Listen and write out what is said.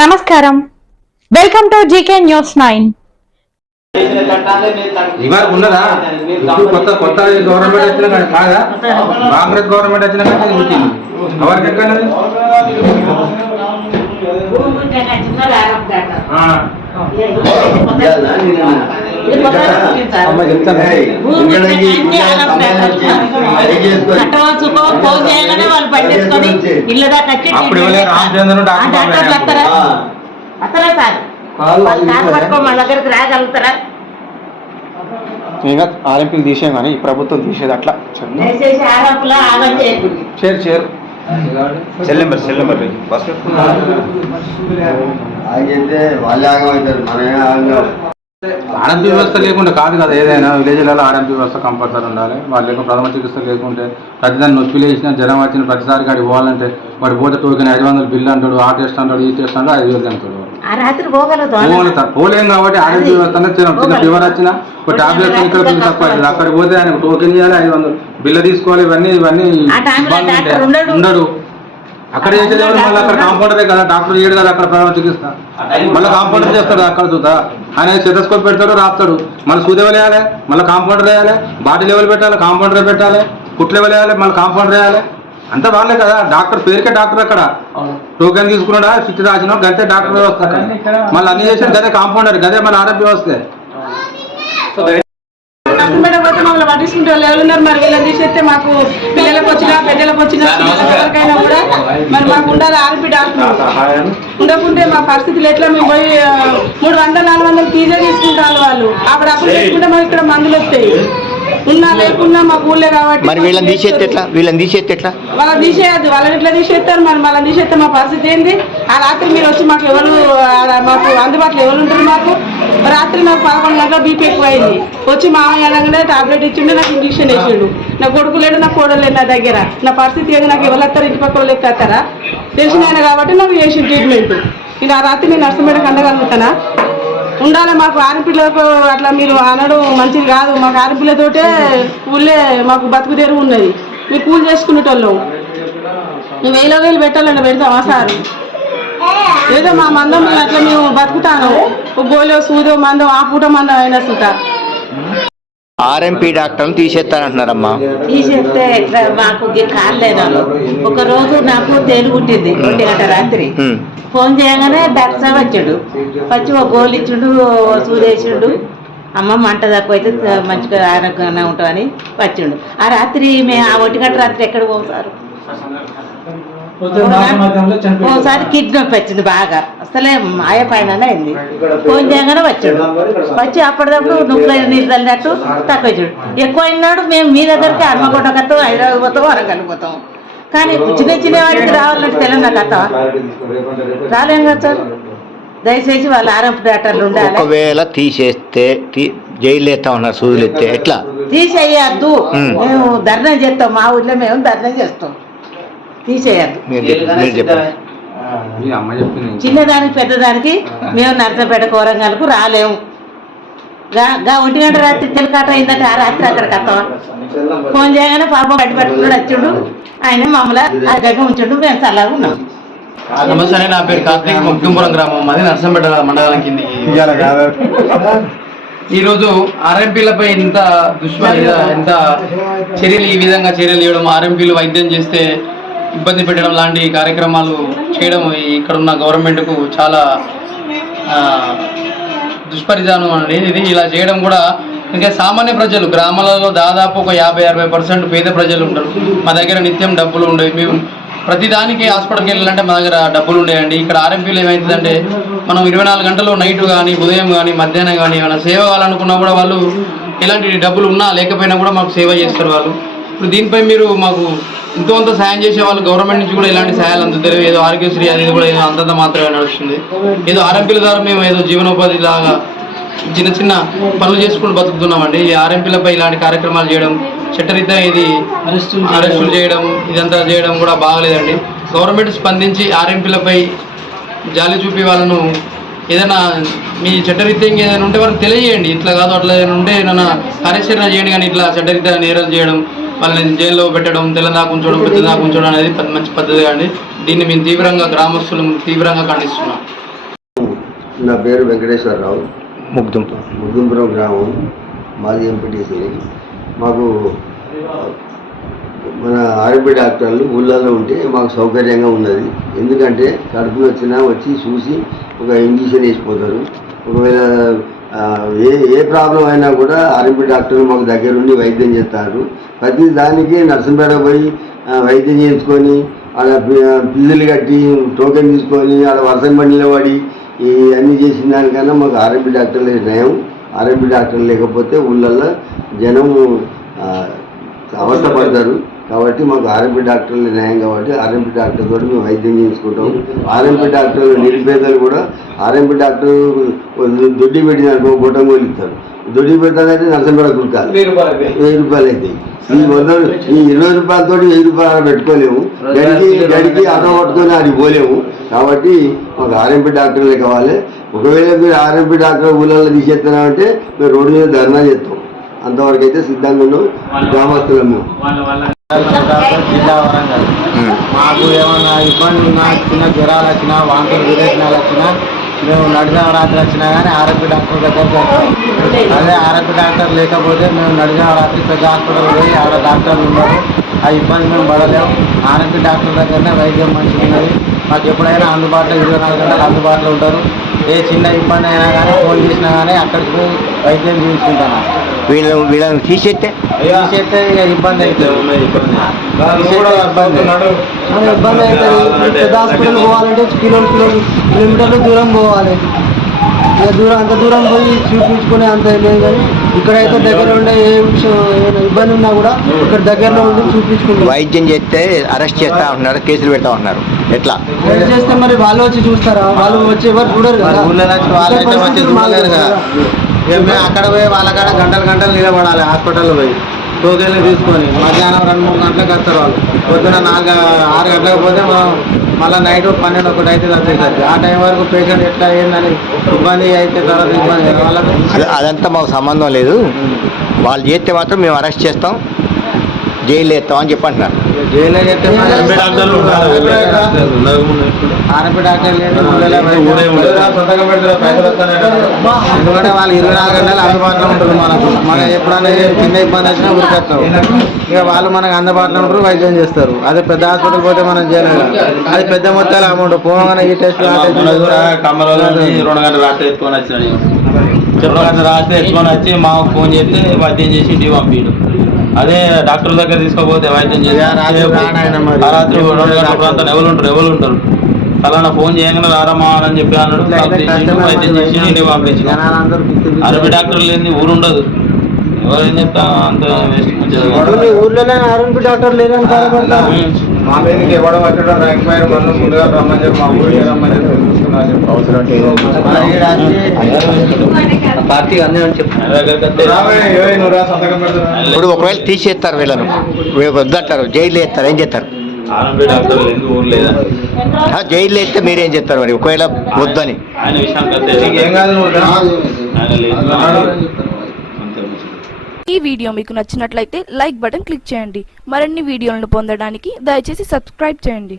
నమస్కారం welcome to GK news nine ఇవాళ ఉన్నదా ఇప్పుడు కొత్త కొత్త గవర్నమెంట్ వచ్చిన కానీ కాదా కాంగ్రెస్ గవర్నమెంట్ వచ్చిన కానీ పుట్టింది ఎవరికి ఎక్కడది ఆ, అమ్మ చెప్తాను పట్టేసుకొని ఇళ్ళ దాకా వచ్చి డాక్టర్లు వస్తారా? వస్తారా సార్? కాళ్ళు వాళ్ళు కాలు పట్టుకో మన దగ్గరికి రాగలుగుతారా? ఇంకా ఆలింపిక్ తీసేయం కానీ ఈ ప్రభుత్వం తీసేది అట్లా. చేరు చేరు. Cell number cell number. First ఆగితే వాళ్ళే ఆగమవుతారు మనమే ఆగం ఆర్ఎంపీ వ్యవస్థ లేకుండా కాదు కదా ఏదైనా విలేజ్లలో ఆర్ఎంపీ వ్యవస్థ కంపల్సరీ ఉండాలి. వాళ్ళు లేకుండా ప్రథమ చికిత్స లేకుంటే ప్రతిదాన్ని నొప్పి లేచినా జ్వరం వచ్చిన ప్రతిసారి కాడికి పోవాలంటే వాడు పోతే టోకెన్ ఐదు వందలు బిల్లు అంటాడు ఆ టెస్ట్ అంటాడు ఈ టెస్ట్ అంటాడు ఐదు వేలు అంటాడు. పోలేం కాబట్టి ఆర్ఎంపీ వ్యవస్థ ఫీవర్ వచ్చినా ఒక టాబ్లెట్ ఇక్కడ తక్కువ అక్కడికి పోతే ఆయన టోకెన్ ఇవ్వాలి ఐదు వందలు. బిల్లు తీసుకోవాలి ఇవన్నీ ఇవన్నీ ఉండడు. అక్కడ చేసేది ఎవరు? మళ్ళీ అక్కడ కాంపౌండరే కదా డాక్టర్ చేయడు కదా అక్కడ ప్రథమ చికిత్స. మళ్ళీ కాంపౌండర్ చేస్తాడు అక్కడ చూద్దా? ఆయన సెటస్కోప్ పెడతాడు రాస్తాడు. మళ్ళీ సూది లెవెల్ వేయాలి? మళ్ళీ కాంపౌండర్ వేయాలి. బాడీ లెవెల్ పెట్టాలి కాంపౌండర్ పెట్టాలి. కుట్ లెవెల్ వేయాలి మళ్ళీ కాంపౌండర్ వేయాలి. అంతా వాళ్ళే కదా. డాక్టర్ పేరుకే డాక్టర్ అక్కడ. టోకెన్ తీసుకున్నాడా? చిట్టి రాసిన గంతే డాక్టర్ వ్యవస్థ. మళ్ళీ అన్ని చేసిన గదే కాంపౌండర్ గదే మన ఆరోగ్య వ్యవస్థే. పట్టించుకుంటే వాళ్ళు ఎవరున్నారు? మరి వీళ్ళని తీసేస్తే మాకు పిల్లలకు వచ్చినా పెద్దలకు వచ్చినా ఎవరికైనా కూడా మరి మాకు ఉండాలి ఆర్పి డాక్టర్. ఉండకుంటే మా పరిస్థితులు ఎట్లా? మేము పోయి మూడు వందలు నాలుగు వందలు ఫీజే తీసుకుంటారు వాళ్ళు అప్పుడు అప్పుడు తీసుకుంటే మాకు ఇక్కడ మందులు వస్తాయి. ఉన్నా లేకున్నా మాకు ఊళ్ళే కాబట్టి మరి వీళ్ళని తీసేస్తే ఎట్లా? వీళ్ళని తీసేస్తే ఎట్లా? వాళ్ళని తీసేయద్దు. వాళ్ళని ఎట్లా తీసేస్తారు? మరి వాళ్ళని తీసేస్తే మా పరిస్థితి ఏంది? ఆ రాత్రి మీరు వచ్చి మాకు ఎవరు మాకు అందుబాటులో ఎవరు ఉంటారు మాకు? రాత్రి నాకు పదకొండు గంటల బీపీ ఎక్కువ అయింది వచ్చి మామయ్య అనగానే టాబ్లెట్ ఇచ్చిండు నాకు ఇంజక్షన్ వేసిండు. నా కొడుకు లేడు నా కోడలు లేడు నా దగ్గర. నా పరిస్థితి ఏంది? నాకు ఎవరు వస్తారు? ఇంటి పక్క వాళ్ళు ఎత్తారా తెలిసిన ఆయన కాబట్టి నాకు చేసిన ట్రీట్మెంట్ ఇంకా ఆ రాత్రి నేను నర్సమేడకు అందగలుగుతానా ఉండాలి మాకు ఆడపిల్లకు అట్లా మీరు అనడం మంచిది కాదు. మాకు ఆడపిల్లతోటే ఊళ్ళే మాకు బతుకు తెరువు ఉన్నది. మీరు కూలి చేసుకునేటోళ్ళం. మేము వేల వేలు పెట్టాలంటే పెడతామా సార్. ఏదో మా మందం అట్లా మేము బతుకుతాను. ఒక గోలో సూదో మందం ఆ పూట మందం అయినా సుత. ఆర్ఎంపీ డాక్టర్ని తీసేస్తానంటున్నారమ్మా. తీసేస్తే ఎట్లా మాకు గి కాలు లేనాను ఒక రోజు నాకు తేలు పుట్టింది ఒంటి గంట రాత్రి. ఫోన్ చేయగానే డాక్టర్ సాబ్ వచ్చాడు. వచ్చి ఒక గోలు ఇచ్చిండు అమ్మ మంట తక్కువ అయితే మంచిగా ఆరోగ్యంగా ఉంటామని వచ్చిండు. ఆ రాత్రి మేము ఆ ఒంటి గంట రాత్రి ఎక్కడ పోతారు ఓసారి కిడ్నాప్ వచ్చింది బాగా. అసలే మాయ పైన అయింది. ఫోన్ చేయగానే వచ్చాడు. వచ్చి అప్పటిదప్పుడు నువ్వు నీళ్ళు తల్లినట్టు తక్కువ చూడు ఎక్కువ అయినాడు మేము మీ దగ్గరికి హన్మకొండకత్తాం హైదరాబాద్ పోతాం వరంగల్ పోతాం. కానీ చిన్న చిన్న వాడికి రావాలంటే తెలంగాణ కత్తావా రాలేం కదా సార్? దయచేసి వాళ్ళ ఆరోగ్య డాక్టర్లు ఉండాలి. ఒకవేళ తీసేస్తే జైలు వేస్తా ఉన్నారు సూదులు ఎత్తే ఎట్లా? తీసేయద్దు. మేము. ధర్నా చేస్తాం. మా ఊర్లో మేము ధర్నా చేస్తాం. తీసేయద్దు. చిన్నదానికి పెద్దదానికి మేము నర్సపేట కోరంగాలకు రాలేము. గా గా ఒంటి గంట రాత్రి తెలకాట అయిందంటే ఆ రాత్రి అక్కడికి వస్తావా? ఫోన్ చేయగానే పాపం బయట పట్టుకున్నాడు వచ్చిండు ఆయన మమ్మల్ని ఆ దగ్గర ఉంచుండు మేము చల్లగా ఉన్నాం. నమస్తే నా పేరు కార్తీక్ ముక్కింపురం గ్రామం. మాది నర్సంపేట మండలం కిందికి ఈరోజు ఆర్ఎంపీలపై ఇంత దుష్పరి ఇంత చర్యలు ఈ విధంగా చర్యలు చేయడం ఆర్ఎంపీలు వైద్యం చేస్తే ఇబ్బంది పెట్టడం లాంటి కార్యక్రమాలు చేయడం ఈ- ఇక్కడ ఉన్న గవర్నమెంట్కు చాలా ఆ, దుష్పరిధానం అనేది ఇది ఇలా చేయడం కూడా ఇంకా సామాన్య ప్రజలు గ్రామాలలో దాదాపు ఒక యాభై అరవై పర్సెంట్ పేద ప్రజలు ఉంటారు. మా దగ్గర నిత్యం డబ్బులు ఉండేవి. మేము ప్రతిదానికి హాస్పిటల్కి వెళ్ళాలంటే మా దగ్గర డబ్బులు ఉండేయండి. ఇక్కడ ఆర్ఎంపీలు ఏమవుతుందంటే మనం ఇరవై నాలుగు గంటలు నైట్ కానీ ఉదయం కానీ మధ్యాహ్నం కానీ ఏమైనా సేవ కావాలనుకున్నా కూడా వాళ్ళు ఎలాంటి డబ్బులు ఉన్నా లేకపోయినా కూడా మాకు సేవ చేస్తారు వాళ్ళు. ఇప్పుడు దీనిపై మీరు మాకు కొంత సాయం చేసే వాళ్ళు గవర్నమెంట్ నుంచి కూడా ఇలాంటి సహాయాలు అందుతారు. ఏదో ఆరోగ్యశ్రీ అనేది కూడా ఏదో అంతంత మాత్రమే నడుస్తుంది. ఏదో ఆర్ఎంపీల ద్వారా మేము ఏదో జీవనోపాధి లాగా చిన్న చిన్న పనులు చేసుకుంటూ బతుకుతున్నామండి. ఈ ఆర్ఎంపీలపై ఇలాంటి కార్యక్రమాలు చేయడం చట్టరీత్యా ఇది అరెస్టులు చేయడం. ఇదంతా చేయడం కూడా బాగలేదండి. గవర్నమెంట్ స్పందించి ఆర్ఎంపీలపై జాలి చూపి వాళ్ళను ఏదైనా మీ చట్టరీత్యంగా ఏదైనా ఉంటే వాళ్ళకి తెలియజేయండి. ఇట్లా కాదు అట్లా ఏదైనా ఉంటే ఏదైనా కార్యాచరణ చేయండి కానీ ఇట్లా చట్టరీత్యా నేరాలు చేయడం వాళ్ళని జైల్లో పెట్టడం తెల్లదాకా ఉంచడం పెద్దదాకా ఉంచడం అనేది పెద్ద మంచి పద్ధతి అండి దీన్ని మేము తీవ్రంగా గ్రామస్తులు తీవ్రంగా ఖండిస్తున్నాం. నా పేరు వెంకటేశ్వరరావు. ముగ్దుంపు ముద్దుంపురం గ్రామం మాది ఎంపీటీసీని మాకు మన ఆర్ఎంపీ డాక్టర్లు ఊళ్ళల్లో ఉంటే మాకు సౌకర్యంగా ఉన్నది. ఎందుకంటే కడుపులు వచ్చినా వచ్చి చూసి ఒక ఇంజక్షన్ వేసిపోతారు. ఒకవేళ ఏ ఏ ప్రాబ్లం అయినా కూడా ఆర్ఎంపీ డాక్టర్లు మాకు దగ్గరుండి వైద్యం చేస్తారు. ప్రతి దానికి నర్సింపేట పోయి వైద్యం చేయించుకొని వాళ్ళ పిల్లలు ఫీజులు కట్టి టోకెన్ తీసుకొని వాళ్ళ వర్షం బండిలో పడి ఇవన్నీ చేసిన దానికన్నా మాకు ఆర్ఎంపీ డాక్టర్లే నయం. ఆర్ఎంపీ డాక్టర్లు లేకపోతే ఊళ్ళల్లో జనం అవసరపడతారు కాబట్టి మాకు ఆర్ఎంపీ డాక్టర్లు న్యాయం కాబట్టి ఆర్ఎంపీ డాక్టర్ తోటి మేము వైద్యం చేయించుకుంటాం ఆర్ఎంపీ డాక్టర్లు నిరుపేదలు కూడా ఆర్ఎంపీ డాక్టర్ దొడ్డి పెట్టినారు గొట్టం కూడా ఇస్తారు దొడ్డి పెట్టాలంటే నరసింహ కురకాలి. వెయ్యి రూపాయలు అవుతాయి ఈ వంద ఈ ఇరవై రూపాయలతో వెయ్యి రూపాయలు పెట్టుకోలేము. గడికి గడికి ఆటో పట్టుకొని ఆడికి పోలేము. కాబట్టి మాకు ఆర్ఎంపీ డాక్టర్లే కావాలి. ఒకవేళ మీరు ఆర్ఎంపీ డాక్టర్ ఊళ్ళల్లో తీసేస్తున్నామంటే మేము రోడ్డు మీద ధర్నా చేస్తాం. అంతవరకు అయితే సిద్ధంగా ఉన్నాం. గ్రామస్తులం మేము జిల్లా వరంగల్. మాకు ఏమన్నా ఇబ్బంది ఉన్నా చిన్న జ్వరాలు వచ్చినా వాంతులు విరేచనాలు వచ్చినా మేము నడిచిన రాత్రి వచ్చినా కానీ ఆరోగ్య డాక్టర్ దగ్గరికి వస్తాం. అదే ఆరోగ్య డాక్టర్ లేకపోతే మేము నడిచిన రాత్రి పెద్ద హాస్పిటల్ పోయి ఆడ డాక్టర్లు ఉన్నారు ఆ ఇబ్బంది మేము పడలేము. ఆరోగ్య డాక్టర్ దగ్గరనే వైద్యం మంచిగా ఉన్నది. మాకు ఎప్పుడైనా అందుబాటులో ఇరవై నాలుగు గంటలు అందుబాటులో ఉంటారు. ఏ చిన్న ఇబ్బంది అయినా కానీ ఫోన్ చేసినా కానీ అక్కడికి పోయి వైద్యం చేయించుకుంటాను వీళ్ళ వీళ్ళని తీసేస్తే? తీసేస్తే ఇక ఇబ్బంది అవుతుంది ఇబ్బంది. అవుతుంది పెద్ద హాస్పిటల్ పోవాలంటే కిలో కిలో కిలోమీటర్లు దూరం పోవాలి. ఇక దూరం అంత దూరం పోయి చూపించుకునే అంత లేదు కానీ ఇక్కడైతే దగ్గర ఉండే ఏ ఇబ్బంది ఉన్నా కూడా ఇక్కడ దగ్గరలో ఉండి చూపించుకుంటాం. వైద్యం చేస్తే అరెస్ట్ చేస్తా ఉంటున్నారు కేసులు పెడతా ఉంటున్నారు ఎట్లా? చేస్తే మరి వాళ్ళు వచ్చి చూస్తారా? వాళ్ళు వచ్చి ఎవరు చూడరు కదా. ఇక మేము అక్కడ పోయి వాళ్ళ కాడ గంటలు గంటలు నిలబడాలి హాస్పిటల్లో పోయి. టోకెన్లు తీసుకొని మధ్యాహ్నం రెండు మూడు గంటలకు వస్తారు వాళ్ళు. పొద్దున నాలుగు ఆరు గంటలకు పోతే మనం మళ్ళీ నైట్ పన్నెండు ఒకటి అయితే వచ్చేసరికి ఆ టైం వరకు పేషెంట్ ఎట్లా అయ్యిందని ఇబ్బంది అయితే తర్వాత ఇబ్బంది. వాళ్ళకి అదంతా మాకు సంబంధం లేదు. వాళ్ళు చేస్తే మాత్రం మేము అరెస్ట్ చేస్తాం. జైలు వేస్తాం అని చెప్పి అంటున్నారు ఎందుకంటే వాళ్ళు ఇరవై నాలుగు గంటలు అందుబాటులో ఉంటారు మనకు. మన ఎప్పుడైనా చిన్న ఇబ్బంది వచ్చినా ఉరికేస్తాం ఇక వాళ్ళు మనకు అందుబాటులో ఉంటారు వైద్యం చేస్తారు. అదే పెద్ద హాస్పిటల్ పోతే మనం చేయలేము అది పెద్ద మొత్తాల అమౌంట్. పోగానే ఈ టెస్ట్ రాత్రి ఎత్తుకొని వచ్చి మాకు ఫోన్ చేస్తే వైద్యం చేసి ఇంటికి పంపిండు. అదే డాక్టర్ దగ్గర తీసుకోపోతే వైద్యం చేసి రాత్రి రెండు గంటల ప్రాంతం ఎవరు ఉంటారు ఎవరు ఉంటారు? ఫలానా ఫోన్ చేయగానే రారమ్మా అని చెప్పి అన్నాడు వైద్యం చేసి. ఇంటికి పంపించిన. జనాలందరూ పిచ్చి పిచ్చి. అరబీ డాక్టర్ లేని ఊరు ఉండదు. ఎవరేం చెప్తా అంత ఊర్లోనే డాక్టర్ లేదని మా మీదకి ఎవడో వచ్చాడో ఎంక్వైరీ మనం ముందుగా రమ్మని చెప్పి మా ఊరికి రమ్మని చెప్పి చూస్తున్నా పార్టీ ఇప్పుడు ఒకవేళ తీసేస్తారు వీళ్ళను. వద్దంటారు జైలు వేస్తారు ఏం చేస్తారు? ఆర్ఎంపీ జైలు వేస్తే మీరేం చేస్తారు మరి? ఒకవేళ వద్దని. ఈ వీడియో మీకు నచ్చినట్లయితే లైక్ బటన్ క్లిక్ చేయండి. మరిన్ని వీడియోలను పొందడానికి దయచేసి సబ్స్క్రైబ్ చేయండి.